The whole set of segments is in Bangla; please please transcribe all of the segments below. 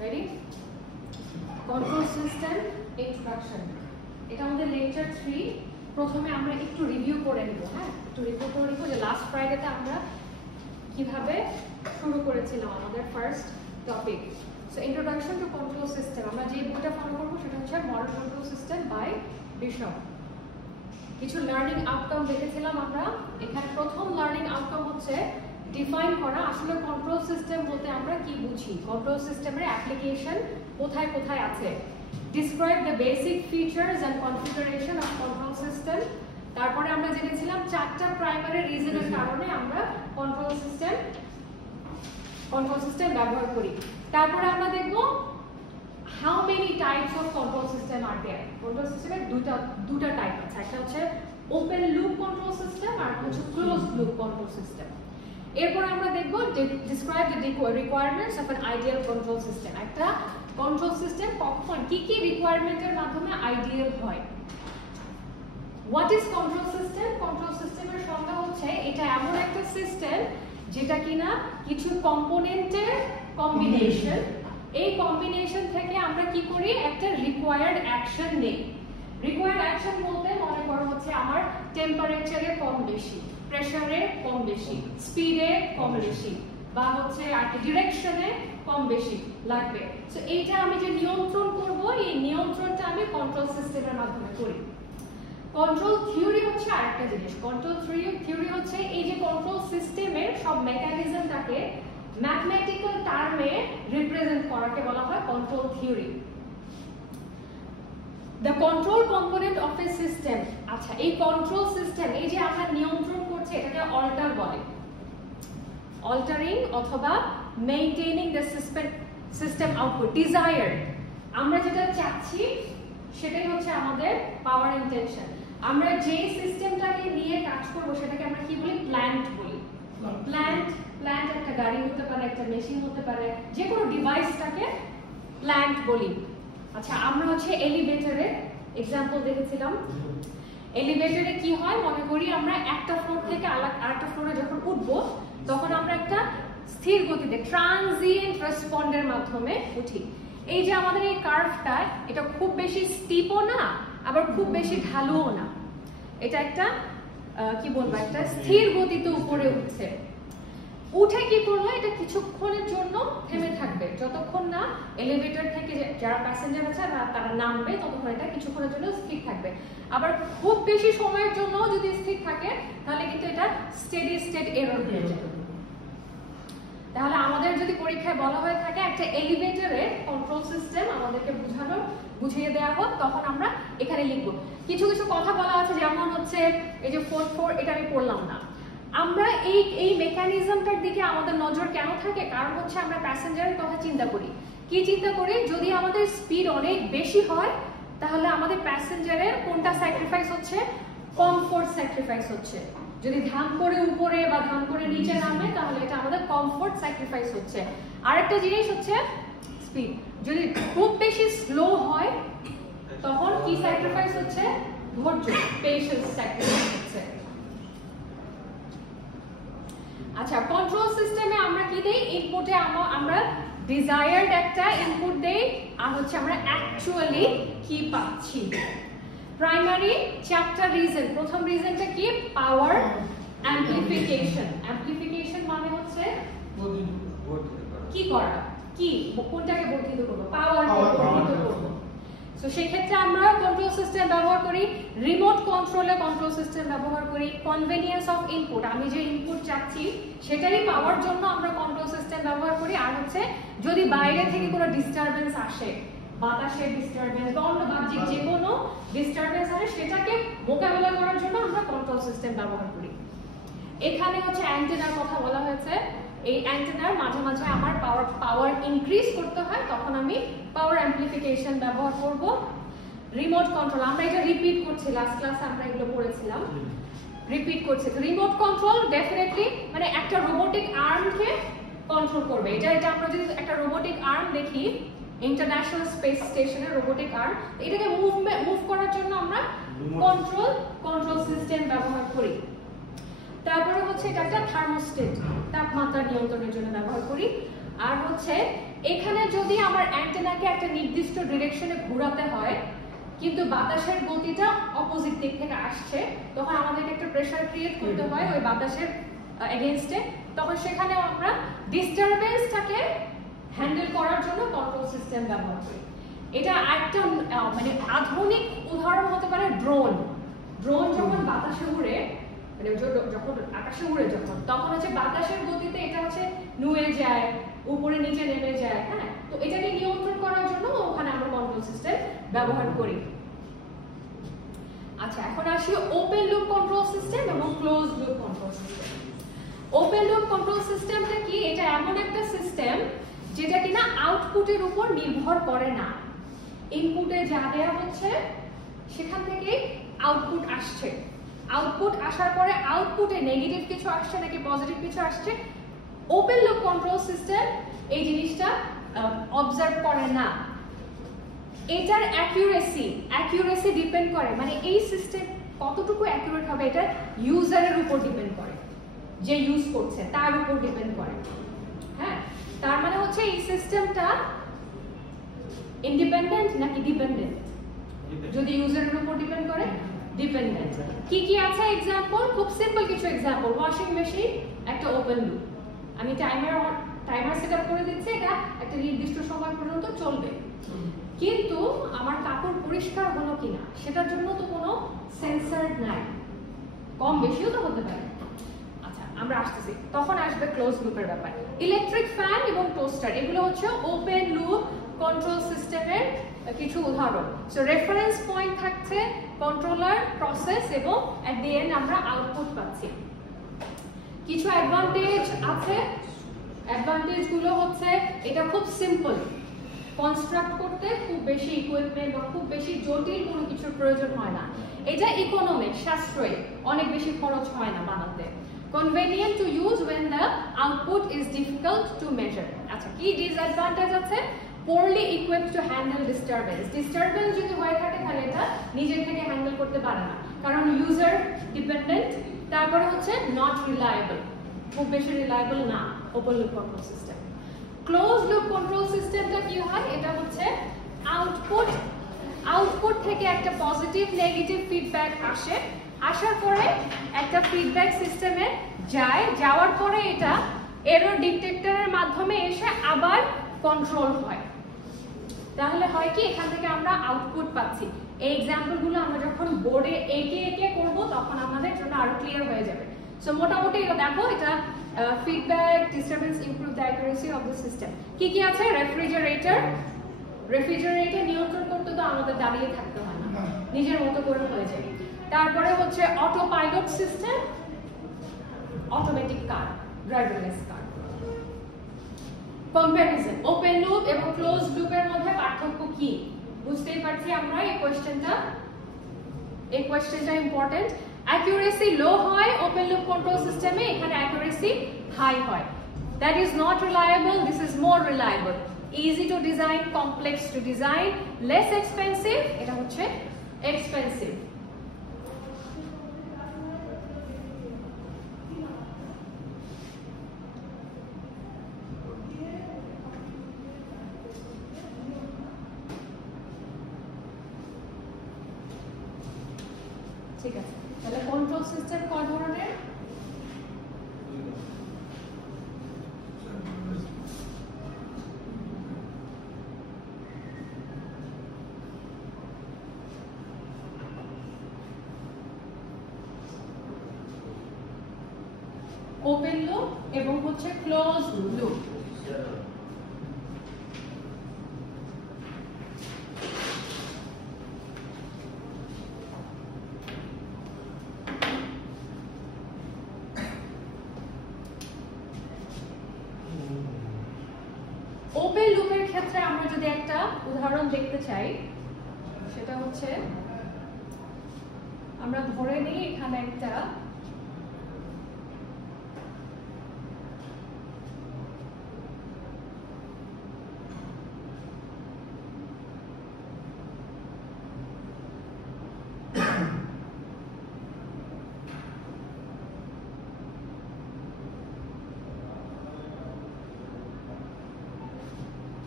Ready? Control system introduction. এটা আমাদের লেকচার 3। প্রথমে আমরা একটু রিভিউ করে নিব, হ্যাঁ, একটু রিভিউ করে নিব যে লাস্ট ফ্রাইডেতে আমরা কিভাবে শুরু করেছিলাম আমাদের first topic. So introduction to control system, আমরা যে বইটা ফলো করবো সেটা হচ্ছে modern control system by Bishop. কিছু লার্নিং আউটকাম দেখেছিলাম আমরা। এখানে প্রথম লার্নিং আউটকাম হচ্ছে ডিফাইন করা আসলে কন্ট্রোল সিস্টেম বলতে আমরা কি বুঝি, কন্ট্রোল সিস্টেমের অ্যাপ্লিকেশন কোথায় কোথায় আছে। Describe the basic features and configuration of control system. তারপরে আমরা জেনেছিলাম চারটা প্রাইমারি রিজনের কারণে আমরা কন্ট্রোল সিস্টেম ব্যবহার করি। তারপরে আমরা দেখব how many types of control system are there. Control সিস্টেমের দুটা টাইপ আছে, একটা হচ্ছে ওপেন লুপ কন্ট্রোল সিস্টেম আর হচ্ছে ক্লোজ লুপ কন্ট্রোল সিস্টেম। এরপর আমরা দেখব describe the requirements of an ideal control system. একটা কন্ট্রোল সিস্টেম কখন কি কি রিকোয়ারমেন্টের মাধ্যমে আইডিয়াল হয়। What is control system? Control সিস্টেমের সংজ্ঞা হচ্ছে এটা এমন একটা সিস্টেম যেটা কিনা কিছু কম্পোনেন্টের কম্বিনেশন, এই কম্বিনেশন থেকে আমরা কি করি একটা রিকোয়ার্ড অ্যাকশন নেই। রিকোয়ার্ড অ্যাকশন বলতে মনে করো হচ্ছে আমার টেম্পারেচারে কম বেশি, প্রেসারে কম বেশি, স্পিডে কম বেশি, বা হচ্ছে ডিরেকশনে কম বেশি লাগবে। সো এইটা আমি যে নিয়ন্ত্রণ করব, এই নিয়ন্ত্রণটা আমি কন্ট্রোল সিস্টেমের মাধ্যমে করি। কন্ট্রোল থিওরি হচ্ছে আরেকটা জিনিস। কন্ট্রোল থিওরি হচ্ছে এই যে কন্ট্রোল সিস্টেমের সব মেকানিজমটাকে ম্যাথমেটিক্যাল টার্মে রিপ্রেজেন্ট করাকে বলা হয় control theory. The control component of a system. আচ্ছা, এই কন্ট্রোল সিস্টেম এই যে আমরা নিয়ন্ত্রণ করছি এটাকে অল্টার বলে। অল্টারিং অথবা maintaining the system output, desire, আমরা যেটা চাচ্ছি সেটাই হচ্ছে আমাদের পাওয়ার ইন্টেনশন। আমরা যে সিস্টেমটাকে নিয়ে কাজ করব সেটাকে আমরা কি বলি? প্ল্যান্ট বলি। প্ল্যান্ট একটা গাড়ি হতে পারে, একটা মেশিন হতে পারে, যে কোনো ডিভাইসটাকে প্ল্যান্ট বলি। আচ্ছা, আমরা হচ্ছে এলিভেটরে এক্সাম্পল দেখেছিলাম। এলিভেটরে কি হয় মনে করি আমরা একটা ফ্লোর থেকে আরেকটা ফ্লোরে যখন উঠবো তখন আমরা একটা স্থির গতিতে ট্রানজিয়েন্ট রেসপন্ডের মাধ্যমে উঠি। এই যে আমাদের এই কার্ভটা, এটা খুব বেশি স্টিপও না আবার খুব বেশি ঢালুও না, এটা একটা কি বলবো একটা স্থির গতিতে উপরে উঠছে। উঠে কি করলো, এটা কিছুক্ষণের জন্য থেমে থাকবে, যতক্ষণ না এলিভেটর থেকে যারা প্যাসেঞ্জার আছে তারা নামবে ততক্ষণ এটা কিছুক্ষণের জন্য স্থির থাকবে। আবার খুব বেশি সময়ের জন্য যদি স্থির থাকে তাহলে কিন্তু এটা স্টেডি স্টেট এরর হয়ে যায়। তাহলে আমাদের যদি পরীক্ষায় বলা হয়ে থাকে একটা এলিভেটরের কন্ট্রোল সিস্টেম আমাদেরকে বুঝিয়ে দেওয়া হোক, তখন আমরা এখানে লিখব। কিছু কিছু কথা বলা আছে, যেমন হচ্ছে এই যে 4 এটা আমি পড়লাম না। আমরা এই মেকানিজমটার দিকে আমাদের নজর কেন থাকে? কারণ হচ্ছে আমরা প্যাসেঞ্জারের কথা চিন্তা করি। কি চিন্তা করি? যদি আমাদের স্পিড অনেক বেশি হয় তাহলে আমাদের প্যাসেঞ্জারের কোনটা স্যাক্রিফাইস হচ্ছে? কমফোর্ট স্যাক্রিফাইস হচ্ছে। যদি ধাম করে উপরে বা ধাম করে নিচে নামে তাহলে এটা আমাদের কমফোর্ট স্যাক্রিফাইস হচ্ছে। আরেকটা জিনিস হচ্ছে স্পিড। যদি খুব বেশি স্লো হয় তখন কি স্যাক্রিফাইস হচ্ছে? ধৈর্য, পেশেন্স স্যাক্রিফাইস হচ্ছে। আচ্ছা, কন্ট্রোল সিস্টেমে আমরা কি দেই? ইনপুটে আমরা ডিজায়ার্ড একটা ইনপুট দেই আর হচ্ছে আমরা অ্যাকচুয়ালি কি পাচ্ছি। প্রাইমারি চারটা রিজন। প্রথম রিজনটা কি? পাওয়ার অ্যাম্প্লিফিকেশন। অ্যাম্প্লিফিকেশন মানে হচ্ছে কি করা, কি কোনটাকে বর্ধিত করব? পাওয়ারকে বর্ধিত করব। সো সেই ক্ষেত্রে আমরা কন্ট্রোল সিস্টেম ব্যবহার করি। রিমোট কন্ট্রোলে কন্ট্রোল সিস্টেম ব্যবহার করি। কনভেনিয়েন্স অফ ইনপুট, আমি যে ইনপুট চাচ্ছি সেটারই পাওয়ার জন্য আমরা কন্ট্রোল সিস্টেম ব্যবহার করি। আর হচ্ছে যদি বাইরে থেকে কোনো ডিস্টারবেন্স আসে, বাতাসের ডিস্টারবেন্স বা অন্য বাহ্যিক যে কোনো ডিস্টারবেন্স আসে সেটাকে মোকাবেলা করার জন্য আমরা কন্ট্রোল সিস্টেম ব্যবহার করি। এখানে হচ্ছে অ্যান্টেনার কথা বলা হয়েছে। এই অ্যান্টেনার মাঝে মাঝে আমার পাওয়ার ইনক্রিজ করতে হয়, তখন আমি পাওয়ার অ্যাম্প্লিফিকেশন ব্যবহার করব। রিমোট কন্ট্রোল, আমরা এটা রিপিট করছি, লাস্ট ক্লাসে আমরা এগুলো পড়েছিলাম, রিপিট করছি। রিমোট কন্ট্রোল ডেফিনেটলি মানে একটা রোবোটিক আর্মকে কন্ট্রোল করবে। এটা আমরা যদি একটা রোবোটিক আর্ম দেখি, ইন্টারন্যাশনাল স্পেস স্টেশনের রোবোটিক আর্ম, এটাকে মুভ করার জন্য আমরা কন্ট্রোল সিস্টেম ব্যবহার করি। তারপরে হচ্ছে এটা একটা থার্মোস্টেট, তাপমাত্রা নিয়ন্ত্রণের জন্য ব্যবহার করি। আর হচ্ছে এখানে যদি আমার অ্যান্টেনাকে একটা নির্দিষ্ট ডিরেকশনে ঘোরাতে হয় কিন্তু বাতাসের গতিটা অপোজিট দিক থেকে আসছে, তখন আমাদেরকে একটা প্রেসার ক্রিয়েট করতে হয় ওই বাতাসের এগেইনস্টে। তখন সেখানে আমরা ডিস্টারবেন্সটাকে হ্যান্ডেল করার জন্য কন্ট্রোল সিস্টেম ব্যবহার করি। এটা একটা মানে আধুনিক উদাহরণ হতে পারে ড্রোন। ড্রোন যখন বাতাসে উড়ে, মানে যখন আকাশে উড়ে তখন হচ্ছে বাতাসের গতিতে এটা হচ্ছে নুয়ে যায়, উপরে নিচে নেমে যায়। হ্যাঁ, তো এটাকে নিয়ন্ত্রণ করার জন্য ওখানে আমরা কন্ট্রোল সিস্টেম ব্যবহার করি। আচ্ছা, এখন আসি ওপেন লুপ কন্ট্রোল সিস্টেম এবং close loop control system. Open loop control সিস্টেমটা কি? এটা এমন একটা সিস্টেম যেটা কিনা আউটপুটের উপর নির্ভর করে না। ইনপুটে যা দেয়া হচ্ছে সেখান থেকে আউটপুট আসছে, আউটপুট আসার পরে আউটপুটে নেগেটিভ কিছু আসছে নাকি পজিটিভ কিছু আসছে, ওপেন লুপ কন্ট্রোল সিস্টেম এই জিনিসটা অবজার্ভ করে না। এটার অ্যাকিউরেসি ডিপেন্ড করে, মানে এই সিস্টেম কতটুকু অ্যাকিউরেট হবে এটা ইউজারের উপর ডিপেন্ড করে, যে ইউজ করছে তার উপর ডিপেন্ড করে। হ্যাঁ, তার মানে হচ্ছে এই সিস্টেমটা ইন্ডিপেন্ডেন্ট নাকি ডিপেন্ডেন্ট? যদি ইউজারের উপর ডিপেন্ড করে, ডিপেন্ডেন্ট। কি কি আছে এক্সাম্পল? খুব সিম্পল কিছু এক্সাম্পল। ওয়াশিং মেশিন একটা ওপেন লুপ, আমি টাইমার সেট আপ করে দিচ্ছি, এটা একটা নির্দিষ্ট সময় পর্যন্ত চলবে, কিন্তু আমার কাপড় পরিষ্কার হলো কিনা সেটার জন্য তো কোনো সেন্সর নাই, কম বেশিও তো হতে পারে। আচ্ছা, আমরা আসতেছি, তখন আসবে ক্লোজ লুপের ব্যাপার। ইলেকট্রিক ফ্যান এবং টোস্টার এগুলো হচ্ছে ওপেন লুপ কন্ট্রোল সিস্টেমের কিছু উদাহরণ। সো রেফারেন্স পয়েন্ট থাকছে, কন্ট্রোলার, প্রসেস এবং এট দি এন্ড আমরা আউটপুট পাচ্ছি। কিছু অ্যাডভান্টেজ আছে। অ্যাডভান্টেজ গুলো হচ্ছে এটা খুব সিম্পল, কনস্ট্রাক্ট করতে খুব বেশি ইকুইপমেন্ট বা খুব বেশি জটিল কোনো কিছুর প্রয়োজন হয় না। এটা ইকোনমিক, সাশ্রয়ী, অনেক বেশি খরচ হয় না বানাতে। Convenient to use when the output is difficult to measure। আচ্ছা, কি ডিসঅ্যাডভান্টেজ আছে? poorly equipped to handle disturbance। Disturbance যদি হয়ে থাকে তাহলে এটা নিজে থেকে হ্যান্ডেল করতে পারে না, কারণ ইউজার ডিপেন্ডেন্ট। তারপরে হচ্ছে নট রিলায়েবল, খুব বেশি রিলায়েবল না open loop control system. Close loop control সিস্টেমটা কি হয়? এটা হচ্ছে আউটপুট থেকে একটা পজিটিভ নেগেটিভ ফিডব্যাক আসে, আসার পরে একটা ফিডব্যাক সিস্টেমে যায়, যাওয়ার পরে এটা এরর ডিটেক্টরের মাধ্যমে এসে আবার কন্ট্রোল হয়। তাহলে হয় কি, এখান থেকে আমরা আউটপুট পাচ্ছি। এই এক্সাম্পলগুলো আমরা যখন বোর্ডে এঁকে এঁকে করব তখন আমাদের জন্য আরো ক্লিয়ার হয়ে যাবে। সো মোটামুটি দেখো, এটা feedback, disturbance, improve the accuracy of the system. কি কি আছে? রেফ্রিজারেটর নিয়ন্ত্রণ করতে তো আমাদের দাঁড়িয়ে থাকতে হয় না, নিজের মতো করে হয়ে যায়। তারপরে হচ্ছে অটো পাইলট সিস্টেম, অটোমেটিক কার, ড্রাইভারলেস কার। কম্প্যারিজন, ওপেন লুপ এবং ক্লোজ লুপের মধ্যে পার্থক্য কি? বুঝতেই পারছি আমরা এই কোয়েশ্চেনটা ইম্পর্টেন্ট। অ্যাকুরেসি লো হয় ওপেন লুপ কন্ট্রোল সিস্টেমে, এখানে অ্যাকুরেসি হাই হয়। That is not reliable, this is more reliable. Easy to design, complex to design, less expensive, এটা হচ্ছে এক্সপেন্সিভ। ঠিক আছে, তাহলে কন্ট্রোল সিস্টেম কয় ধরনের? ওপেন লুপ এবং হচ্ছে ক্লোজ লুপ। ওপেন লুপের ক্ষেত্রে আমরা যদি একটা উদাহরণ দেখতে চাই, সেটা হচ্ছে আমরা ধরে নিই এখানে একটা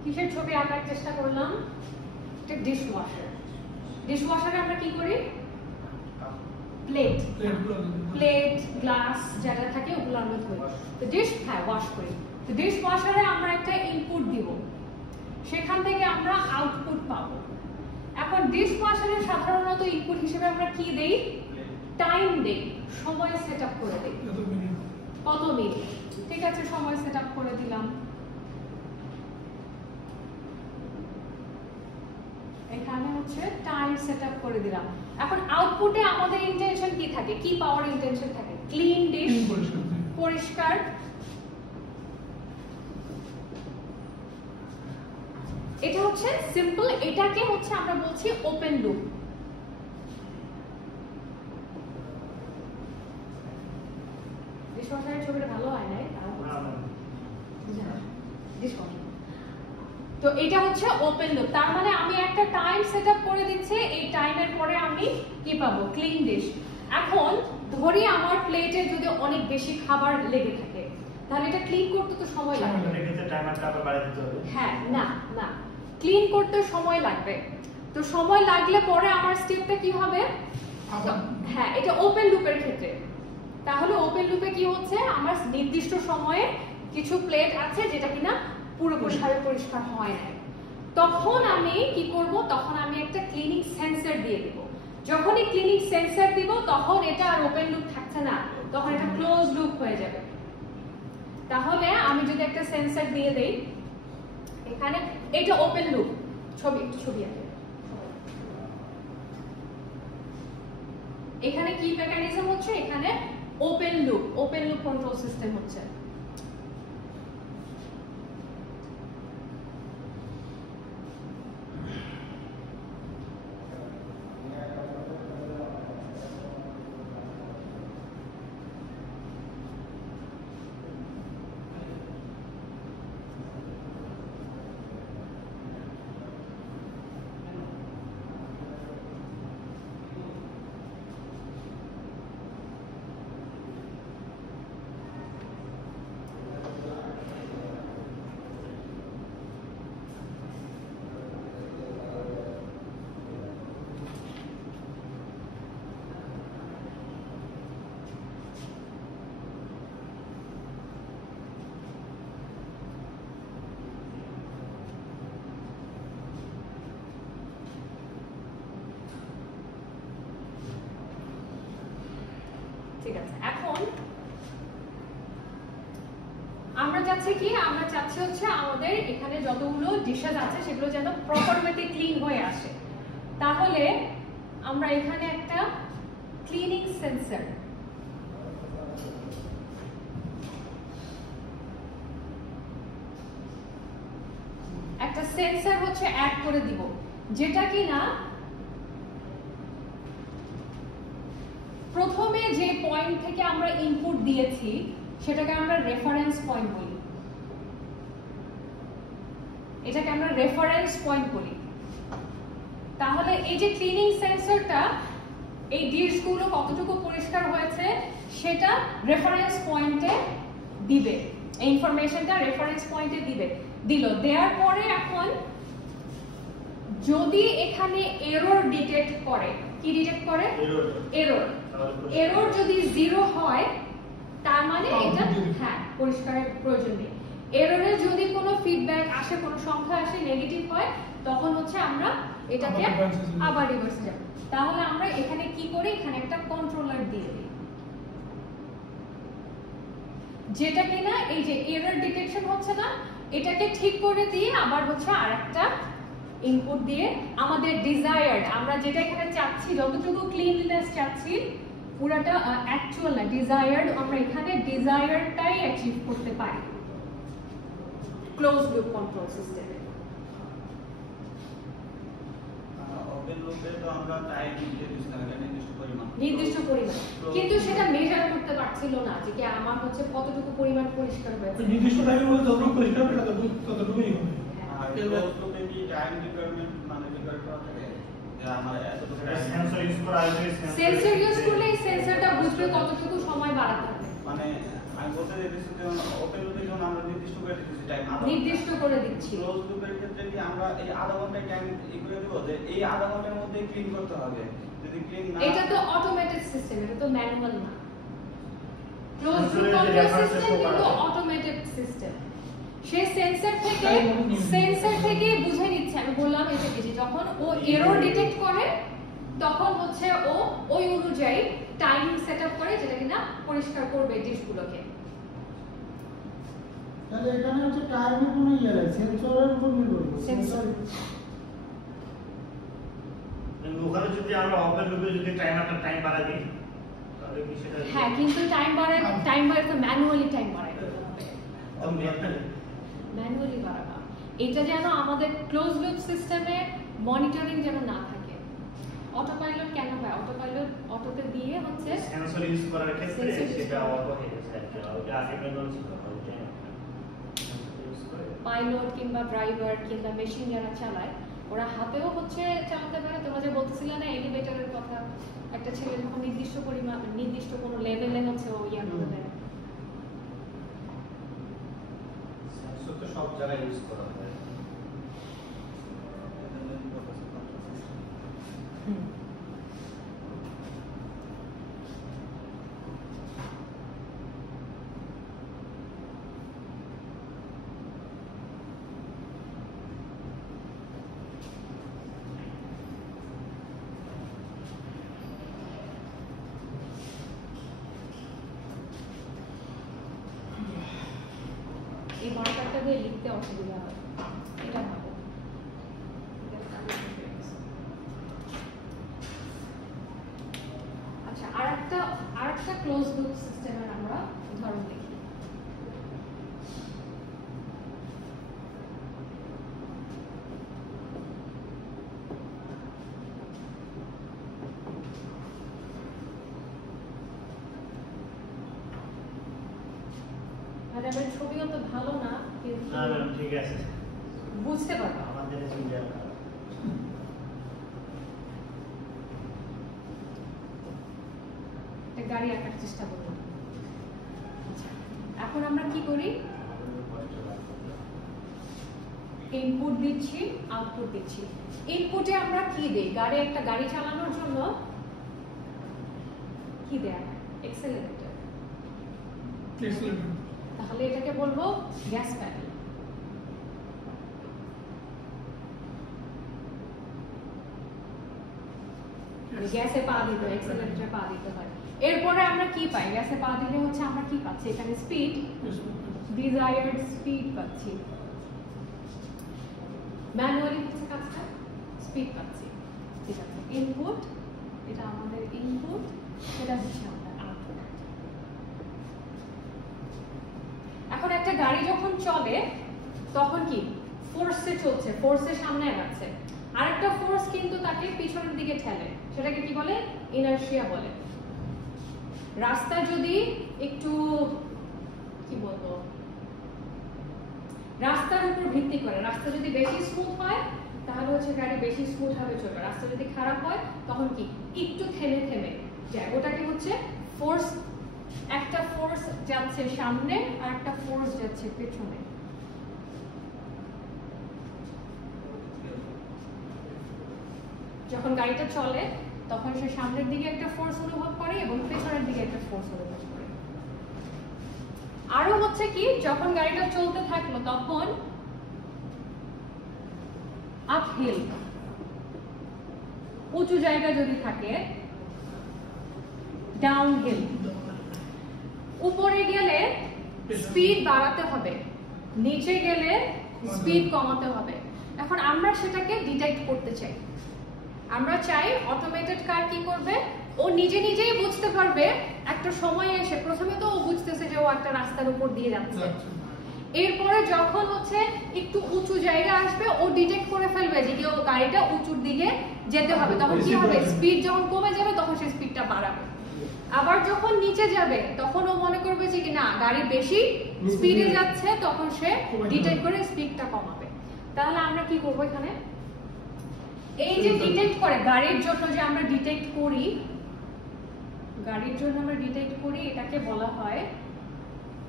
কিসের ছবি আঁকার চেষ্টা করলাম? এটা ডিশওয়াশার। ডিশওয়াশারে আমরা কি করি? প্লেট গ্লাস যারা থাকে ওগুলো আমরা ধুই। তো ওয়াশ করি। তো ডিশওয়াশারে আমরা একটা ইনপুট দিব, সেখান থেকে আমরা আউটপুট পাবো। এখন ডিশওয়াশারে সাধারণত ইনপুট হিসেবে আমরা কি দেই? টাইম দেই, সময় সেট আপ করে দেই, কত মিনিট। ঠিক আছে, সময় সেট আপ করে দিলাম। এখানে হচ্ছে টাইম সেট আপ করে দিলাম। এখন আউটপুটে আমাদের ইন্টেনশন কি থাকে? কি পাওয়ার ইন্টেনশন থাকে? ক্লিন ডিশ, পরিষ্কার। এটা হচ্ছে সিম্পল, এটাকে হচ্ছে আমরা বলছি ওপেন লুপ। ডিশওয়াশারের ছবিটা ভালো হয় নাই, তো এটা হচ্ছে ওপেন লুপ। তার মানে আমি একটা টাইম সেট আপ করে দিচ্ছি, এই টাইমের পরে আমি কি পাবো? Clean dish. এখন ধরি আমার প্লেটে যদি অনেক বেশি খাবার লেগে থাকে, তাহলে এটা ক্লিন করতে তো সময় লাগবে। হ্যাঁ, না না, ক্লিন করতে সময় লাগবে। তো সময় লাগলে পরে আমার স্টেপটা কি হবে? হ্যাঁ, এটা ওপেন লুপের ক্ষেত্রে। তাহলে ওপেন লুপে কি হচ্ছে? আমার নির্দিষ্ট সময়ে কিছু প্লেট আছে যেটা কিনা পুরোপুরিভাবে পরিষ্কার হয় না, তখন আমি কি করব? তখন আমি একটা ক্লিনিং সেন্সর দিয়ে দিব। যখনই ক্লিনিং সেন্সর দিব তখন এটা আর ওপেন লুপ থাকছে না, তখন এটা ক্লোজ লুপ হয়ে যাবে। তাহলে আমি যদি একটা সেন্সর দিয়ে দেই এখানে, এটা ওপেন লুপ। ছবি আছে এখানে। কি মেকানিজম হচ্ছে? এখানে ওপেন লুপ কন্ট্রোল সিস্টেম হচ্ছে। ঠিক আছে, এখন আমরা চাচ্ছি কি? আমরা চাচ্ছি হচ্ছে আমাদের এখানে যতগুলো ডিশেস আছে সেগুলো যেন প্রপার ওয়েতে ক্লিন হয়ে আসে। তাহলে আমরা এখানে একটা ক্লিনিং সেন্সর, হচ্ছে অ্যাড করে দিব, যেটা কিনা প্রথমে যে পয়েন্ট থেকে আমরা ইনপুট দিয়েছি সেটাকে আমরা রেফারেন্স পয়েন্ট বলি। এটাকে আমরা রেফারেন্স পয়েন্ট বলি। তাহলে এই যে ক্লিনিং সেন্সরটা এই ডিশগুলো কতটুকু পরিষ্কার হয়েছে সেটা রেফারেন্স পয়েন্টে দিবে, এই ইনফরমেশনটা রেফারেন্স পয়েন্টে দিল। দেওয়ার পরে এখন যদি এখানে এরর ডিটেক্ট করে, কি ডিটেক্ট করে? এরর যদি 0 হয় তার মানে এটা হ্যাঁ পরিষ্কারের প্রয়োজন নেই। এররে যদি কোনো ফিডব্যাক আসে, কোনো সংখ্যা আসে নেগেটিভ হয়, তখন হচ্ছে আমরা এটাকে আবার রিভার্সে যাব। তাহলে আমরা এখানে কি করি? এখানে একটা কন্ট্রোলার দিয়ে দিই, যেটা কিনা এই যে এরর ডিটেকশন হচ্ছে না এটাকে ঠিক করে দিয়ে আবার হচ্ছে আরেকটা ইনপুট দিয়ে আমাদের ডিজায়ার্ড, আমরা যেটা এখানে চাচ্ছি, যতটুকু ক্লিনলিনেস চাচ্ছি পুরোটা অ্যাকচুয়াল না, ডিজায়ার্ড, আমরা এখানে ডিজায়ারটাই অ্যাচিভ করতে পারি ক্লোজ লুপ কন্ট্রোল সিস্টেমে। ওপেন লুপে তো আমরা টাইম নির্দিষ্ট পরিমাণ, কিন্তু সেটা মেজার করতে পারছিল না যে কি আমার হচ্ছে কতটুকু পরিমাণ পরিষ্কার হয়েছে। নির্দিষ্ট টাইমের মধ্যে যতটুকু পরিষ্কার হবে ততটুকুই হবে। আর ক্লোজ লুপে কি টাইম রিকোয়ারমেন্ট মানে রিকোয়ার করা থাকে যে আমার এতটুকু সেন্সর ইউজ করা আছে, সেন্সর ইউজ করলে এই সেন্সরটা বুঝবে কতটুকু সময় বাড়াতে হবে। মানে আমি বলতে চাইতেছি যে ওপেন লুপের জন্য আমরা নির্দিষ্ট করে দিতেছি টাইম, নির্দিষ্ট করে দিচ্ছি। ক্লোজ লুপের ক্ষেত্রে কি আমরা এই আধা ঘন্টা টাইম ই করে দেব যে এই আধা ঘন্টার মধ্যে ক্লিন করতে হবে, যদি ক্লিন না এটা তো অটোমেটেড সিস্টেম, এটা তো ম্যানুয়াল না। ক্লোজ লুপ কন্ট্রোল সিস্টেম কিন্তু অটোমেটেড সিস্টেম। সে সেন্সর থেকে বুঝে নিচ্ছে। আমি বললাম এটা কি, যখন ও এরর ডিটেক্ট করে তখন হচ্ছে ও ওই অনুযায়ী টাইম সেটআপ করে যেটা কিনা পরিষ্কার করবে ডিশগুলোকে। তাহলে এখানে হচ্ছে টাইমের কোনো ইয়ে নাই, সেন্সরের উপর নির্ভর করে। সেন্সর ওখানে যদি আমরা ওপেন লুপে যদি টাইম বাড়াই দিই তাহলে কি সেটা? হ্যাঁ, কিন্তু টাইম বাড়াতে ম্যানুয়ালি টাইম বাড়াই দিতে হবে। ম্যানুয়ালি বাড়াবা, এটা যেন আমাদের ক্লোজ লুপ সিস্টেমে মনিটরিং যেন না থাকে। অটোপাইলট কেন হয়? অটোপাইলট অটোতে দিয়ে হচ্ছে সেন্সর ইউজ করার ক্ষেত্রে সেটা অল্প হয়ে গেছে ওটা আগে ম্যানুয়াল ছিল, ওটা ইউজ করে পাইলট কিংবা ড্রাইভার কিংবা মেশিন যারা চালায় ওরা হাতেও হচ্ছে চালাতে পারে। তোমরা যে বলতেছিলে না এলিভেটরের কথা, একটা ছেলে যখন নির্দিষ্ট পরিমাণ নির্দিষ্ট কোনো লেভেলে হচ্ছে ও ইয়া করে দেয়। সেন্সর তো সব জায়গায় ইউজ করা হয়। এই মার্কারটা দিয়ে লিখতে অসুবিধা হয়, এটা ভালো। আচ্ছা, আরেকটা ক্লোজ লুপ সিস্টেমের আমরা উদাহরণ দেখি। ম্যাডামের ছবিও তো ভালো না, কিন্তু না না ঠিক আছে, বুঝতে পারবা। আমাদের সুবিধা গাড়ি আঁকার চেষ্টা করব। এখন আমরা কি করি? ইনপুট দিচ্ছি, আউটপুট দিচ্ছি। ইনপুটে আমরা কি দেই? একটা গাড়ি চালানোর জন্য কি দেয়া হয়? এক্সেলারেটর। তাহলে এটাকে বলবো গ্যাস প্যাডেল। গ্যাসে পা দিতে হয়, এক্সেলারেটরে পা দিতে হয়। এরপরে আমরা কি পাই? গ্যাসে পা দিলে হচ্ছে আমরা কি পাচ্ছি? এখানে স্পিড, ডিজায়ার্ড স্পিড পাচ্ছি। ম্যানুয়ালি হচ্ছে কাজটা, স্পিড পাচ্ছি। ঠিক আছে, ইনপুট, এটা আমাদের ইনপুট, এটা হচ্ছে আমাদের আউটপুট। এখন একটা গাড়ি যখন চলে তখন কি ফোর্সে চলছে, ফোর্সের সামনে আগাচ্ছে। আরেকটা ফোর্স কিন্তু তাকে পিছনের দিকে ঠেলে, সেটাকে কি বলে? ইনারশিয়া বলে। রাস্তা যদি একটু কি বলবো, রাস্তার উপর ভিত্তি করে, রাস্তা যদি বেশি স্মুথ হয় তাহলে হচ্ছে গাড়ি বেশি স্মুথ ভাবে চলবে। রাস্তা যদি খারাপ হয় তখন কি একটু থেমে থেমে যায়। ওটাকে হচ্ছে ফোর্স, একটা ফোর্স যাচ্ছে সামনে আর একটা ফোর্স যাচ্ছে পেছনে। যখন গাড়িটা চলে তখন সে সামনের দিকে একটা ফোর্স অনুভব করে এবং পেছনের দিকে একটা ফোর্স অনুভব করে। আরো হচ্ছে কি, যখন গাড়িটা চলতে থাকলো তখন আপহিল, উঁচু জায়গা যদি থাকে, ডাউনহিল। উপরে গেলে স্পিড বাড়াতে হবে, নিচে গেলে স্পিড কমাতে হবে। এখন আমরা সেটাকে ডিটেক্ট করতে চাই। আমরা চাই অটোমেটেড কার কি করবে, ও নিজে নিজেই বুঝতে পারবে একটা সময় এসে। প্রথমে তো ও বুঝতেছে যে ও একটা রাস্তার উপর দিয়ে যাচ্ছে, এরপরে যখন হচ্ছে একটু উঁচু জায়গা আসবে ও ডিটেক্ট করে ফেলবে যে কি ও গাড়িটা উঁচুর দিকে যেতে হবে। তখন কি হবে, স্পিড যখন কমে যাবে তখন সে স্পিডটা বাড়াবে। আবার যখন নিচে যাবে তখন ও মনে করবে যে কি না গাড়ি বেশি স্পিডে যাচ্ছে, তখন সে ডিটেক্ট করে স্পিডটা কমাবে। তাহলে আমরা কি করব এখানে? এই যে ডিটেক্ট করে গাড়ির জন্য যে আমরা ডিটেক্ট করি, গাড়ির জন্য আমরা ডিটেক্ট করি, এটাকে বলা হয়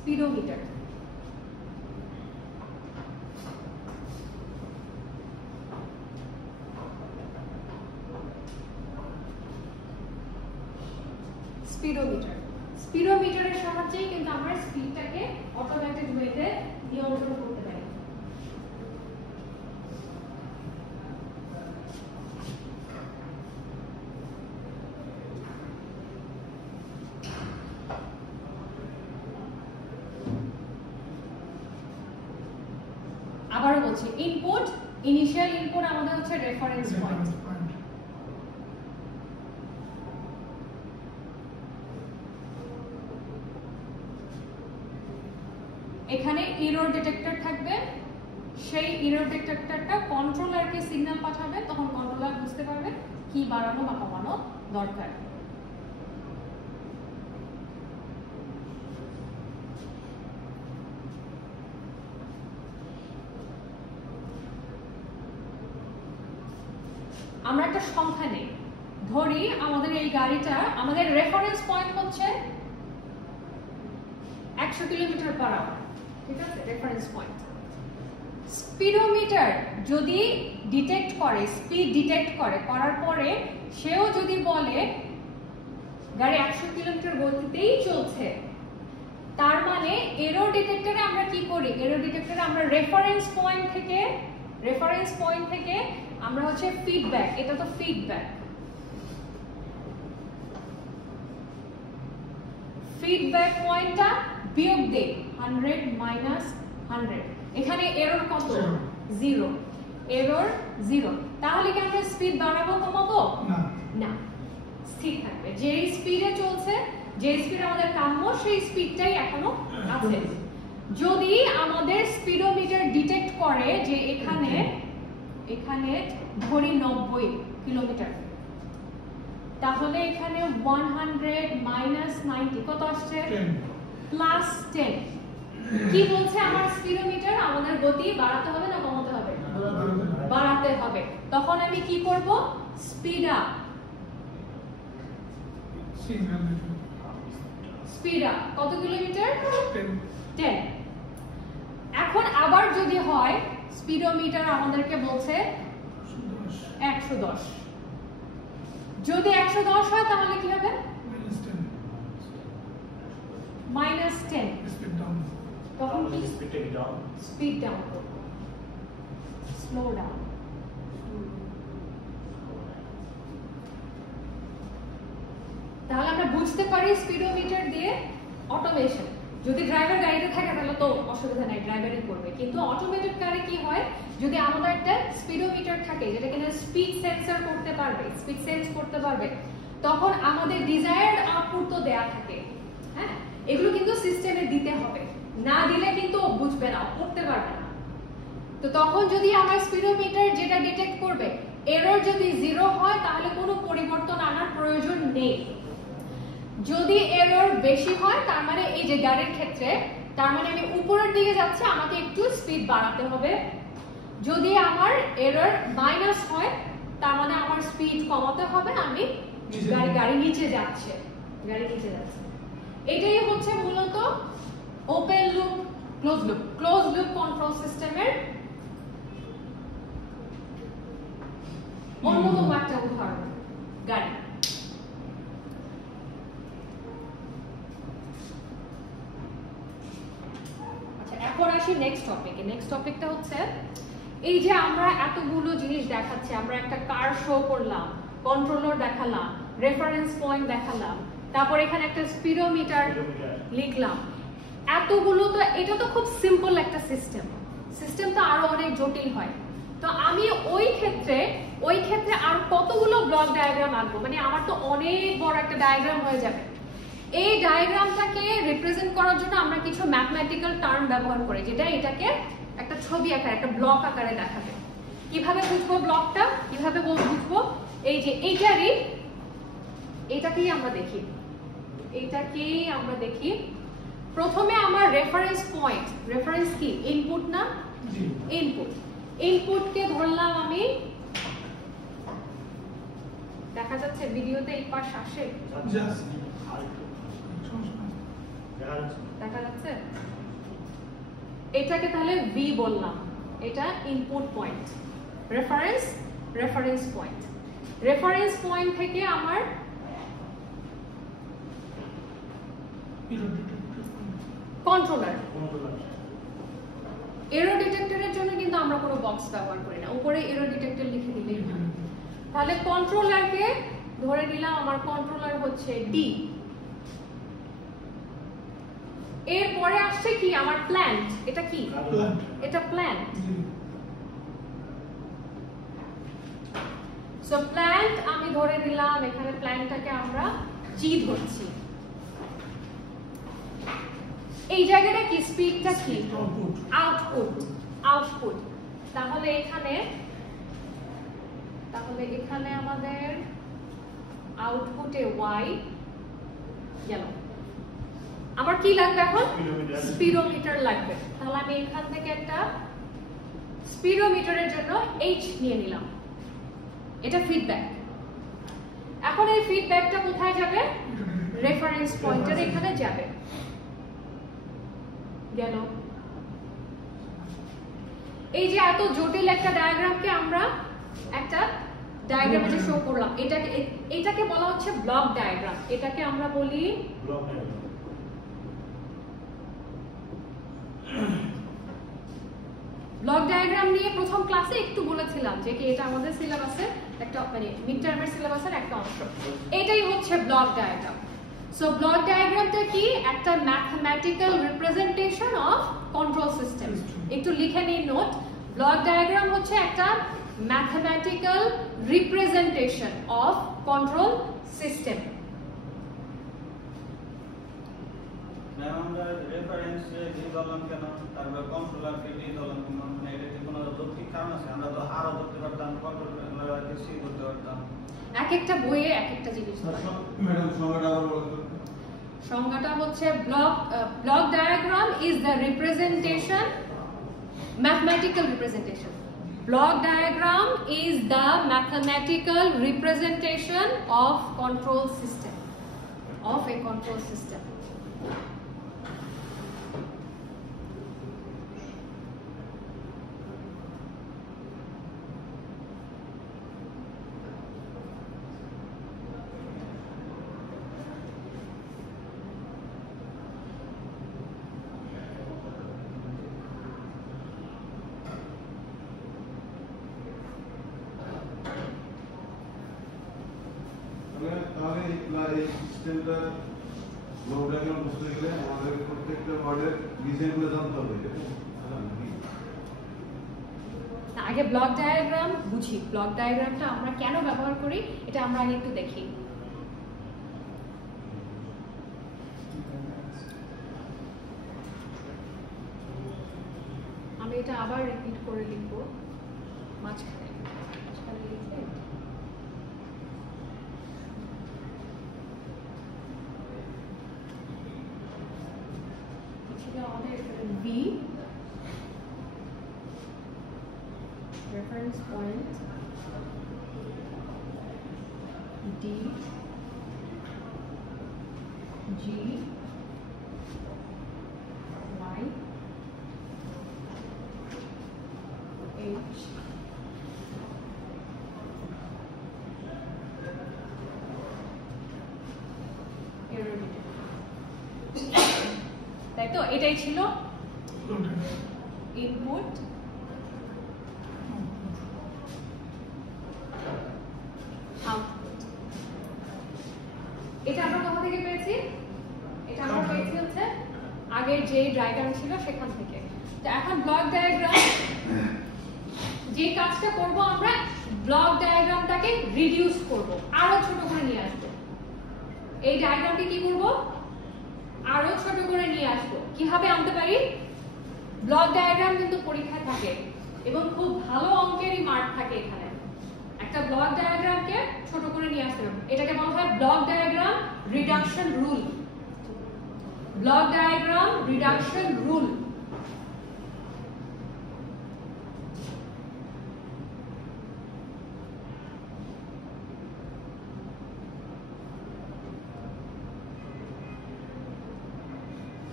স্পিডোমিটার। স্পিডোমিটার, স্পিডোমিটারের সাহায্যেই কিন্তু আমরা স্পিডটাকে অটোমেটিক ওয়েতে নিয়ন্ত্রণ করতে পারি। আবারও বলছি, ইনপুট, ইনিশিয়াল ইনপুট আমাদের হচ্ছে রেফারেন্স পয়েন্ট। এখানে এরর ডিটেক্টর থাকবে, সেই এরর ডিটেক্টরটা কন্ট্রোলারকে সিগন্যাল পাঠাবে, তখন কন্ট্রোলার বুঝতে পারবে কি বাড়ানো বা কমানো দরকার। আমরা একটা সংখ্যা নেই, ধরি আমাদের এই গাড়িটা, আমাদের রেফারেন্স পয়েন্ট হচ্ছে 100 কিলোমিটার/আওয়ার, ঠিক আছে, রেফারেন্স পয়েন্ট। স্পিডোমিটার যদি ডিটেক্ট করে, স্পিড ডিটেক্ট করে, করার পরে সেও যদি বলে গাড়ি 100 কিলোমিটার গতিতেই চলছে, তার মানে এরর ডিটেক্টরে আমরা কি করি, এরর ডিটেক্টরে আমরা রেফারেন্স পয়েন্ট থেকে আমরা হচ্ছে ফিডব্যাক, এটা তো ফিডব্যাক, ফিডব্যাক পয়েন্টটা বিয়োগ দেই, 100 মাইনাস 100, এখানে এরর কত, 0, এরর 0। তাহলে কি আমরা স্পিড বাড়াবো কমাবো? না, স্থির থাকবে। যে স্পিডে চলছে, যে স্পিড আমাদের কাম্য, সেই স্পিডটাই এখনো আছে। যদি আমাদের স্পিডোমিটার ডিটেক্ট করে যে এখানে ধরি 90 কিলোমিটার, তাহলে এখানে 100 মাইনাস 90 কত আসছে, প্লাস 10। কি বলছে আমার স্পিডোমিটার? আমাদের গতি বাড়াতে হবে না কমাতে হবে? বাড়াতে হবে। তখন আমি কি করব, স্পিড আপ, স্পিড আপ কত কিলোমিটার, 10। এখন আবার যদি হয়, স্পিডোমিটার আমাদেরকে বলছে 110, যদি 110 হয় তাহলে কি হবে, মাইনাস 10, তখন কি স্পিড ডাউন করব, স্লো ডাউন। তাহলে আমরা বুঝতে পারি স্পিডোমিটার দিয়ে অটোমেশন। যদি ড্রাইভার গাড়িতে থাকে তাহলে তো অসুবিধা নাই, ড্রাইভারই করবে। কিন্তু অটোমেটেড কারে কি হয়, যদি আমাদের একটা স্পিডোমিটার থাকে যেটা কিনা স্পিড সেন্সর করতে পারবে, স্পিড সেন্স করতে পারবে, তখন আমাদের ডিজায়ার্ড আউটপুট তো দেয়া থাকে। হ্যাঁ, এগুলো কিন্তু সিস্টেমে দিতে হবে, না দিলে কিন্তু ও বুঝবে না, করতে পারবে না। তো তখন যদি আমার স্পিডোমিটার যেটা ডিটেক্ট করবে, এরর যদি 0 হয় তাহলে কোনো পরিবর্তন আনার প্রয়োজন নেই। যদি এরর বেশি হয়, তার মানে এই যে গাড়ির ক্ষেত্রে, তার মানে আমি উপরের দিকে যাচ্ছি, আমাকে একটু স্পিড বাড়াতে হবে। যদি আমার এরর মাইনাস হয়, তার মানে আমার স্পিড কমাতে হবে, আমি গাড়ি নিচে যাচ্ছে, এটাই হচ্ছে মূলত open loop, close loop control সিস্টেমের অন্যতম একটা উদাহরণ গাড়ি। আচ্ছা, এখন আসি নেক্সট টপিকে। নেক্সট টপিকটা হচ্ছে, এই যে আমরা এতগুলো জিনিস দেখাচ্ছি, আমরা একটা কার শো করলাম, কন্ট্রোলার দেখালাম, রেফারেন্স পয়েন্ট দেখালাম, তারপর এখানে একটা স্পিডোমিটার লিখলাম, এতগুলো তো, এটা তো খুব সিম্পল একটা সিস্টেম। সিস্টেম তো আরো অনেক জটিল হয়। তো আমি ওই ক্ষেত্রে আর কতগুলো ব্লক ডায়াগ্রাম আঁকবো, মানে আমার তো অনেক বড় একটা ডায়াগ্রাম হয়ে যাবে। এই ডায়াগ্রামটাকে রিপ্রেজেন্ট করার জন্য আমরা কিছু ম্যাথমেটিক্যাল টার্ম ব্যবহার করি, যেটা এটাকে একটা ছবি আকারে, একটা ব্লক আকারে দেখাবে। কিভাবে বুঝবো ব্লকটা, কিভাবে বুঝবো? এই যে এটাকেই আমরা দেখি। প্রথমে আমার রেফারেন্স পয়েন্ট, রেফারেন্স কি, ইনপুট না, ইনপুটকে ধরলাম আমি, দেখা যাচ্ছে ভিডিওতে এই পাশ আসে, দেখা যাচ্ছে? এটাকে তাহলে ভি বললাম, এটা ইনপুট পয়েন্ট, রেফারেন্স পয়েন্ট থেকে আমার কন্ট্রোলার। এরর ডিটেক্টরের জন্য কিন্তু আমরা কোনো বক্স ব্যবহার করি না, উপরে এরর ডিটেক্টর লিখে দিলেই হয়। তাহলে কন্ট্রোলারকে ধরে নিলাম আমার কন্ট্রোলার হচ্ছে ডি। এরপরে আসছে কি আমার প্ল্যান্ট, এটা কি? এটা প্ল্যান্ট। সো প্ল্যান্ট আমি ধরে দিলাম, এখানে প্ল্যান্টটাকে আমরা জি ধরছি। এই জায়গাটা কি, স্পিডটা কি? আউটপুট। তাহলে এখানে আমাদের আউটপুটে ওয়াই গেল। আমার কি লাগবে এখন? স্পিডোমিটার লাগবে। তাহলে আমি এখান থেকে একটা স্পিডোমিটারের জন্য এইচ নিয়ে নিলাম, এটা ফিডব্যাক। এখন এই ফিডব্যাকটা কোথায় যাবে? রেফারেন্স পয়েন্টার এখানে যাবে, গেল। এই যে এত জটিল একটা ডায়াগ্রামকে আমরা একটা ডায়াগ্রামে যে শো করলাম, এটাকে বলা হচ্ছে ব্লক ডায়াগ্রাম। এটাকে আমরা বলি ব্লক ডায়াগ্রাম নিয়ে প্রথম ক্লাসে একটু বলেছিলাম যে কি এটা আমাদের সিলেবাসের একটা, মানে মিড টার্মের সিলেবাসের একটা অংশ। এটাই হচ্ছে ব্লক ডায়াগ্রাম। সো ব্লক ডায়াগ্রামটা কি? একটা mathematical representation of control system. একটু লিখে নিন নোট, ব্লক ডায়াগ্রাম হচ্ছে একটা mathematical representation of control system. Ma'am আমরা রেফারেন্স ডি ধরলাম কেন, তারপর কন্ট্রোলার কে ডি ধরলাম কেন? মানে এটা কি কোনো যৌক্তিক কারণ আছে? আমরা তো আরও ধরতে পারতাম, কন্ট্রোলারকে সি ধরতে পারতাম। এক একটা বইয়ে এক একটা জিনিস। ম্যাডাম সংজ্ঞাটা আবার বলুন তো। সংজ্ঞাটা হচ্ছে block diagram is the representation, mathematical representation. Block diagram is the mathematical representation of control system, of a control system. তাহলে এই সিস্টেমটা ব্লক ডায়াগ্রাম বুঝতে গেলে আমাদের প্রত্যেকটা ওয়ার্ডের ডিজাইনগুলো জানতে হবে। আগে ব্লক ডায়াগ্রাম বুঝি, ব্লক ডায়াগ্রামটা আমরা কেন ব্যবহার করি এটা আমরা আগে একটু দেখি। আমি এটা আবার রিপিট করে লিখবো মাঝখানে লিখে আমাদের V reference point, D, G, Y, H, তাই তো? এটাই ছিল ইনপুট, আউটপুট। এটা আমরা কোথা থেকে পেয়েছি? এটা আমরা পেয়েছি হচ্ছে আগের যে ডায়াগ্রাম ছিল সেখান থেকে। তো এখন ব্লক ডায়াগ্রাম, যে কাজটা করব আমরা ব্লক ডায়াগ্রামটাকে রিডিউস করব, আরো ছোট করে নিয়ে আসবো। এই ডায়াগ্রামটি কি করব? আরো ছোট করে নিয়ে আসবো। কিভাবে আনতে পারি? ব্লক ডায়াগ্রাম কিন্তু পরীক্ষায় থাকে এবং খুব ভালো অঙ্কেরই মার্ক থাকে এখানে। একটা ব্লক ডায়াগ্রামকে ছোট করে নিয়ে আসতে হবে, এটাকে বলা হয় block diagram reduction rule. Block diagram reduction rule.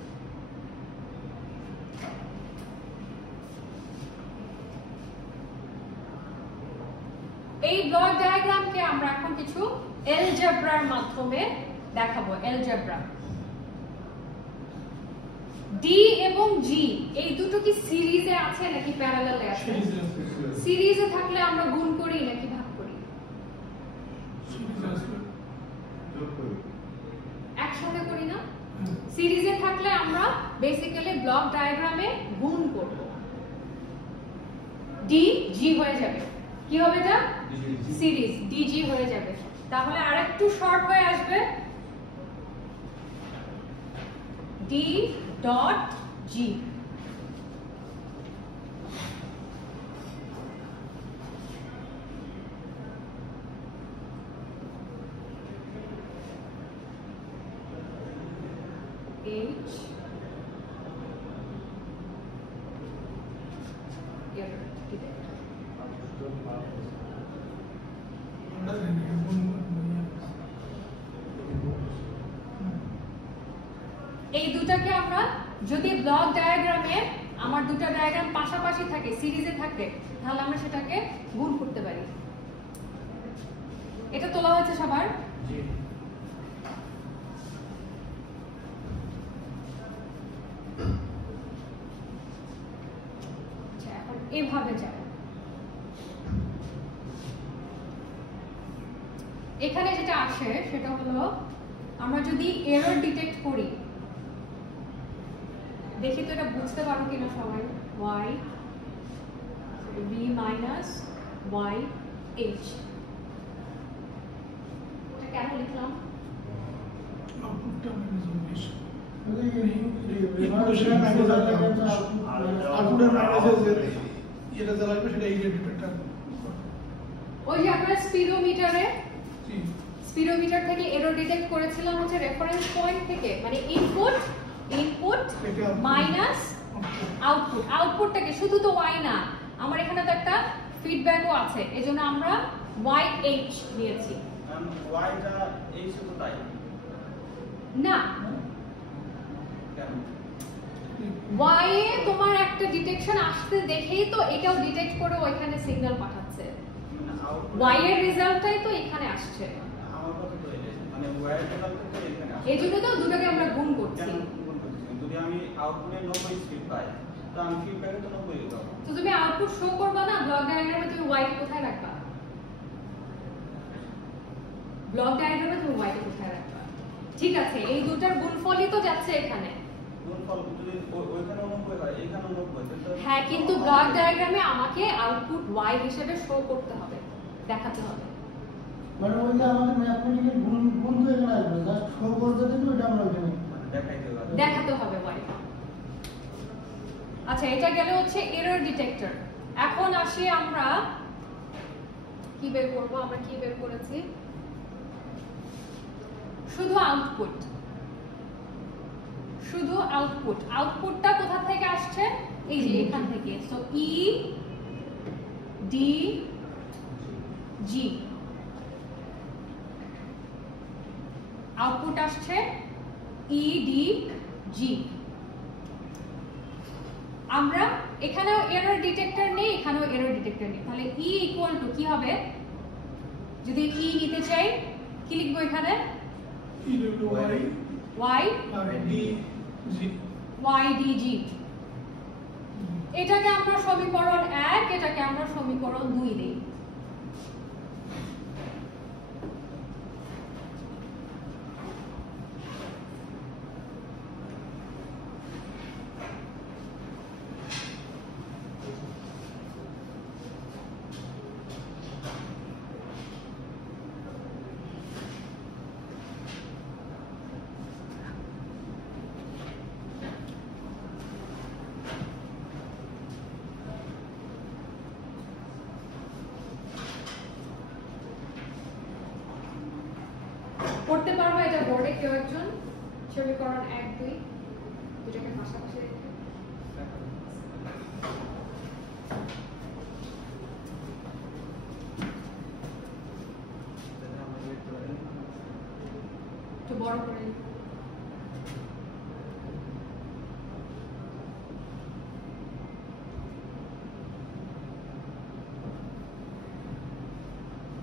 এই ব্লক ডায়াগ্রামকে আমরা এখন কিছু এলজেব্রার মাধ্যমে দেখাবো। এলজেব্রা, ডি এবং জি এই দুটো কি সিরিজে আছে নাকি প্যারালালে আছে? সিরিজে থাকলে আমরা গুণ করি নাকি ভাগ করি? একসাথে করি না? সিরিজে থাকলে আমরা বেসিক্যালি ব্লক ডায়াগ্রামে গুণ করব। ডি জি হয়ে যাবে। কি হবে এটা? সিরিজ ডিজি হয়ে যাবে। তাহলে আরেকটু শর্ট হয়ে আসবে ডি ডট জি। H এই দুটাকে আমরা যদি ব্লক ডায়াগ্রামে আমার দুটো ডায়াগ্রাম পাশাপাশি থাকে, সিরিজে থাকে, তাহলে আমরা সেটাকে গুণ করতে পারি। এটা তোলা হয়েছে সবার? আচ্ছা, এখন এভাবে যায়। এখানে যেটা আসে সেটা হলো আমরা যদি এরর ডিটেক্ট করি, দেখি তো এটা বুঝতে পারো কিনা সবাই। y v minus y h, এটা কেন লিখলাম? ওই যে আমরা স্পিডোমিটার থেকে এরর ডিটেক্ট করেছিলাম হচ্ছে রেফারেন্স পয়েন্ট থেকে, মানে ইনপুট মাইনাস আউটপুট। আউটপুটটাকে শুধু তো y না, আমার এখানে তো একটা ফিডব্যাকও আছে, এজন্য আমরা yh নিয়েছি। y টা h তো তাই না, কেন? y এ তোমার একটা ডিটেকশন আসতে দেখেই তো এটাও ডিটেক্ট করে ওইখানে সিগন্যাল পাঠাচ্ছে। y এর রেজাল্টটাই তো এখানে আসছে। আমার কথা তো এটাই, মানে y এর রেজাল্ট তো এখানে আসছে। এজন্য তো দুটোকে আমরা গুণ করছি। যদি আমি আউটপুটে 90 স্পিড পাই, তো আমি ফিডব্যাকে তো 90 পাবো। তো তুমি আউটপুট শো করবা না, ব্লক ডায়াগ্রামে তুমি y কোথায় রাখবা? ব্লক ডায়াগ্রামে তুমি y কোথায় রাখবা? ঠিক আছে, এই দুটার গুণফলই তো যাচ্ছে এখানে। গুণফল যদি ওইখানে 90 হয়, এখানে 90, হ্যাঁ, কিন্তু ব্লক ডায়াগ্রামে আমাকে আউটপুট y হিসেবে শো করতে হবে, দেখাতে হবে। মানে ওইটা আমাদের ম্যাথমেটিক্যাল গুণ তো এখানে আসবে, জাস্ট শো করতে দেবে, ওটা আমরা ওখানে দেখাতে হবে y। আচ্ছা, এটা গেল হচ্ছে এরর ডিটেক্টর। এখন আসি আমরা কি বের করব? আমরা কি বের করেছি? শুধু আউটপুট। শুধু আউটপুট। আউটপুটটা কোথা থেকে আসছে? এই যে এখান থেকে। So E D G, output আসছে ই ডি জি। আমরা এখানেও এরর ডিটেক্টর নেই, এখানেও এরর ডিটেক্টর নেই, তাহলে ই ইকুয়াল টু কি হবে? যদি ই নিতে চাই কি লিখবো এখানে? y ydg। এটাকে আমরা সমীকরণ 1, এটাকে আমরা সমীকরণ 2 দেই। করতে পারবো এটা বোর্ডে কেউ একজন? সমীকরণ 1 2 দুটাকে পাশাপাশি রেখে একটু বড় করে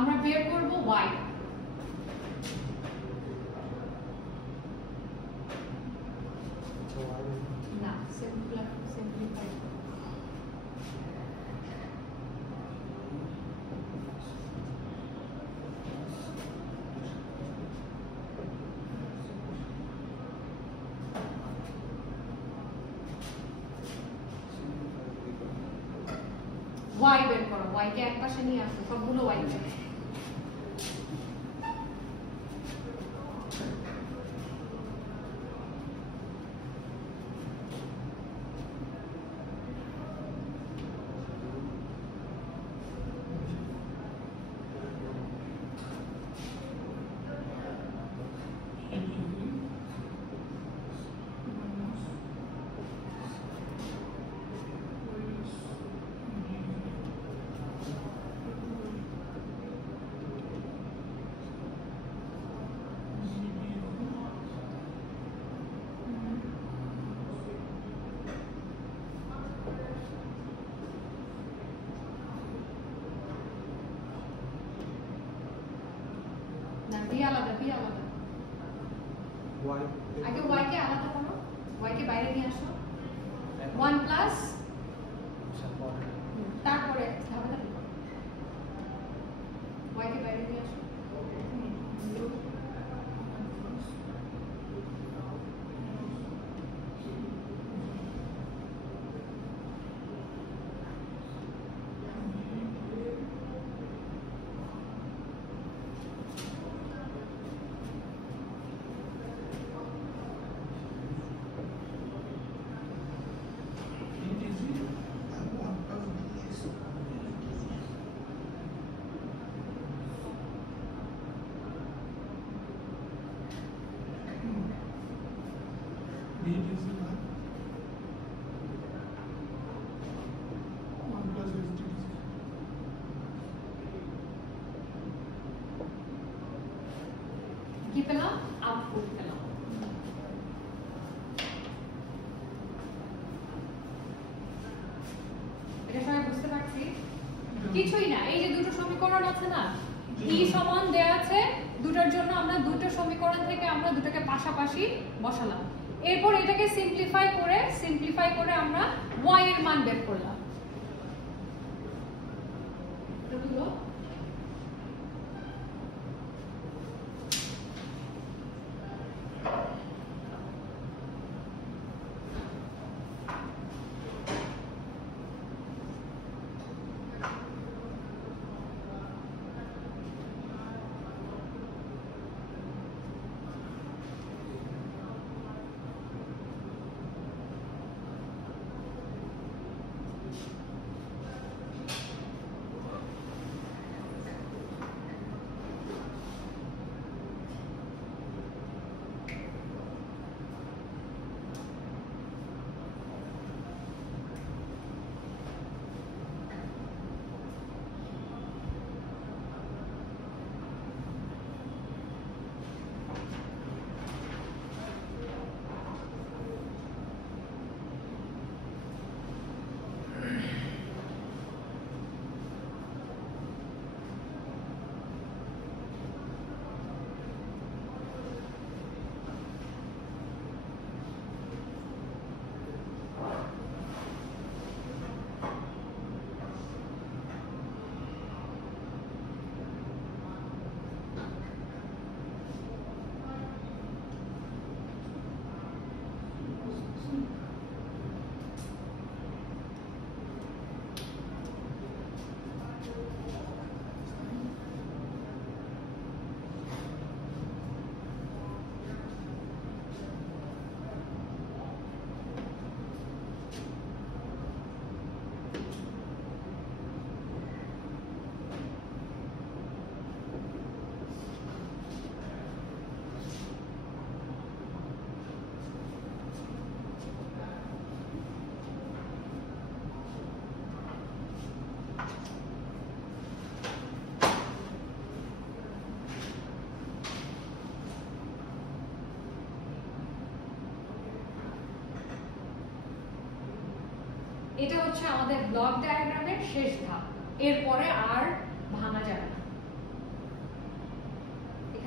আমরা বের করব y না সিম্পলিফাই y বের করো y কে এক পাশে নিয়ে আসো সবগুলো y বের আলাদা আগে y কে আলাদা করো y কে বাইরে নিয়ে আসো 1 প্লাস তারপরে ঝামেলা y কে বাইরে নিয়ে আসো কি পেলাম আউটপুট পেলাম এটা সবাই বুঝতে পারছি কিছুই না এই যে দুটো সমীকরণ আছে না e সমান দেয়া আছে দুটোর জন্য আমরা দুটো সমীকরণ থেকে আমরা দুটোকে পাশাপাশি বসালাম এরপর এটাকে সিম্পলিফাই করে আমরা y এর মান বের করলাম এগুলো এটা হচ্ছে আমাদের ব্লক ডায়াগ্রামের শেষ ধাপ এরপরে আর ভাঙা যাবে না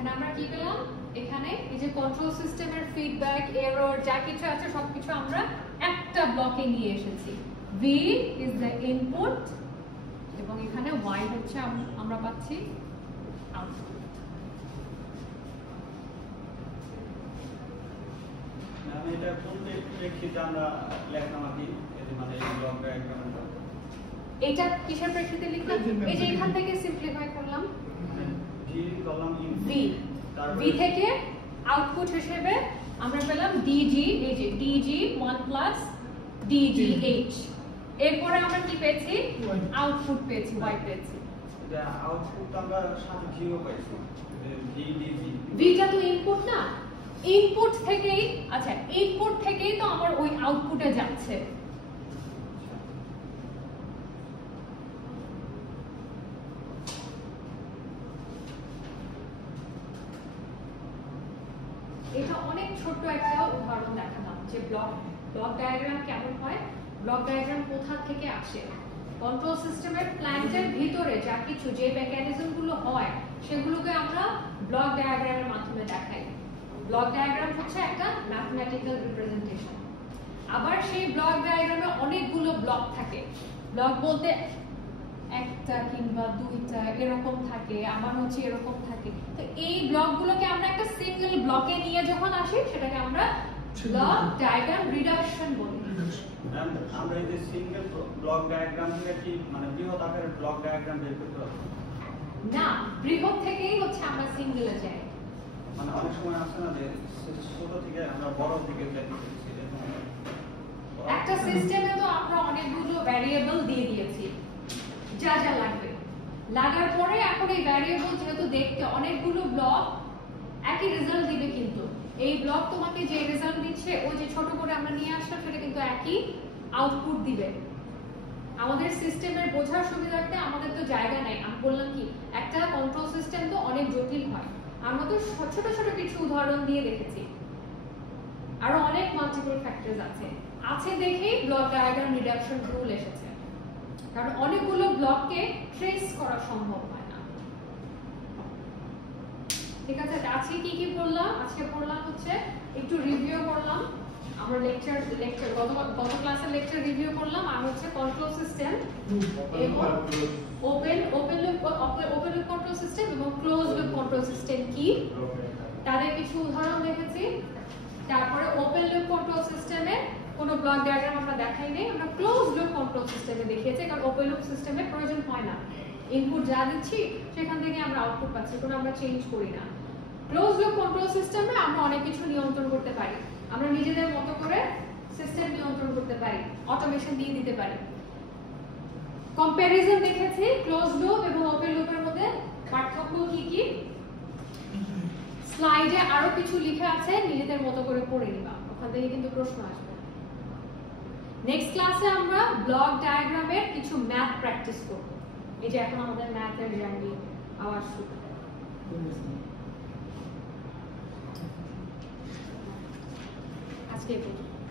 এখানে আমরা কি পেলাম, এখানে এই যে কন্ট্রোল সিস্টেমের ফিডব্যাক, এরর যা কিছু আছে সবকিছু আমরা একটা ব্লকে নিয়ে এসেছি। V ইজ দ্য ইনপুট এবং এখানে Y হচ্ছে আমরা পাচ্ছি আউটপুট। আমি এটা কোন প্রেক্ষিতে আমরা লেখলাম আর কি, মানে এই ব্লক ডায়াগ্রামটা এটা কিসের প্রেক্ষিতে লিখলাম, এই যে এখান থেকে সিম্পলিফাই করলাম, মানে জি কলাম V V থেকে আউটপুট হিসেবে আমরা পেলাম DG, এই যে DG 1 প্লাস DGH। এরপরে আমরা কি পেয়েছি, আউটপুট পেয়েছি, Y পেয়েছি। এটা আউটপুট আমরা সাথে জিরো পাইছি, ডিজি ভিটা তো ইনপুট না, ইনপুট থেকেই, আচ্ছা ইনপুট থেকেই তো আমার ওই আউটপুটে যাচ্ছে। এটা অনেক ছোট্ট একটা উদাহরণ দেখালাম যে ব্লক ডায়াগ্রাম কেমন হয়, ব্লক ডায়াগ্রাম কোথা থেকে আসে। কন্ট্রোল সিস্টেমের প্ল্যান্টের ভিতরে যা কিছু যে মেকানিজম গুলো হয় সেগুলোকে আমরা ব্লক ডায়াগ্রামের মাধ্যমে দেখাই। ব্লক ডায়াগ্রাম হচ্ছে একটা ম্যাথমেটিক্যাল রিপ্রেজেন্টেশন। আবার সেই ব্লক ডায়াগ্রামে অনেকগুলো ব্লক থাকে, ব্লক বলতে একটা কিংবা দুইটা এরকম থাকে, আবার হচ্ছে এরকম থাকে। তো এই ব্লকগুলোকে আমরা একটা সিঙ্গেল ব্লকে নিয়ে যখন আসি সেটাকে আমরা ব্লক ডায়াগ্রাম রিডাকশন বলি। আমরা এই যে সিঙ্গেল ব্লক ডায়াগ্রাম থেকে কি মানে বৃহৎ আকারের ব্লক ডায়াগ্রাম বের করতে পারবো না, বৃহৎ থেকেই হচ্ছে আমরা সিঙ্গেলে যাই। মানে অনেক সময় আছে না যে ছোট থেকে আমরা বড় দিকে যাই, একটা সিস্টেমে তো আমরা অনেকগুলো ভ্যারিয়েবল দিয়ে দিয়েছি যা যা লাগবে, লাগার পরে এখন এই ভ্যারিয়েবল যেহেতু দেখতে অনেকগুলো ব্লক একই রেজাল্ট দিবে, কিন্তু এই ব্লক তোমাকে যে রেজাল্ট দিচ্ছে ওই যে ছোট করে আমরা নিয়ে আসলাম সেটা কিন্তু একই আউটপুট দিবে। আমাদের সিস্টেমের বোঝার সুবিধার্থে আমাদের তো জায়গা নেই, আমি বললাম কি একটা কন্ট্রোল সিস্টেম তো অনেক জটিল হয়, আমরা তো ছোট ছোট কিছু উদাহরণ দিয়ে দেখেছি, আরো অনেক মাল্টিপল ফ্যাক্টরস আছে দেখেই ব্লক ডায়াগ্রাম রিডাকশন রুল এসেছে, কারণ অনেকগুলো ব্লককে ট্রেস করা সম্ভব হয় না। ঠিক আছে, আজকে কি পড়লাম, আজকে পড়লাম হচ্ছে একটু রিভিউ করলাম, আমরা লেকচার গত ক্লাসের লেকচার রিভিউ করলাম, আর হচ্ছে কন্ট্রোল সিস্টেম এবং ওপেন লুপ কন্ট্রোল সিস্টেম এবং ক্লোজ লুপ কন্ট্রোল সিস্টেম কি তাদের কিছু উদাহরণ দেখেছি। তারপরে ওপেন লুপ কন্ট্রোল সিস্টেমে কোনো ব্লক ডায়াগ্রাম আমরা দেখাই নাই, আমরা ক্লোজ লুপ কন্ট্রোল সিস্টেমে দেখিয়েছি, কারণ ওপেন লুপ সিস্টেমে প্রয়োজন হয় না, ইনপুট যা দিচ্ছি সেখান থেকে আমরা আউটপুট পাচ্ছি, কোনো আমরা চেঞ্জ করি না। ক্লোজ লুপ কন্ট্রোল সিস্টেমে আমরা অনেক কিছু নিয়ন্ত্রণ করতে পারি, আমরা নিজেদের মতো করে সিস্টেম নিয়ন্ত্রণ করতে পারি, অটোমেশন দিয়ে দিতে পারি। কম্প্যারিজন দেখেছি ক্লোজ লুপ এবং ওপেন লুপের মধ্যে পার্থক্য কি স্লাইডে আরো কিছু লেখা আছে, নিজেদের মতো করে পড়ে নিবা, ওখান থেকে কিন্তু প্রশ্ন আসবে। নেক্সট ক্লাসে আমরা ব্লক ডায়াগ্রামের কিছু ম্যাথ প্র্যাকটিস করব, এই যে এখন আমাদের ম্যাথের জার্নি আওয়াজ শুরু। আজকে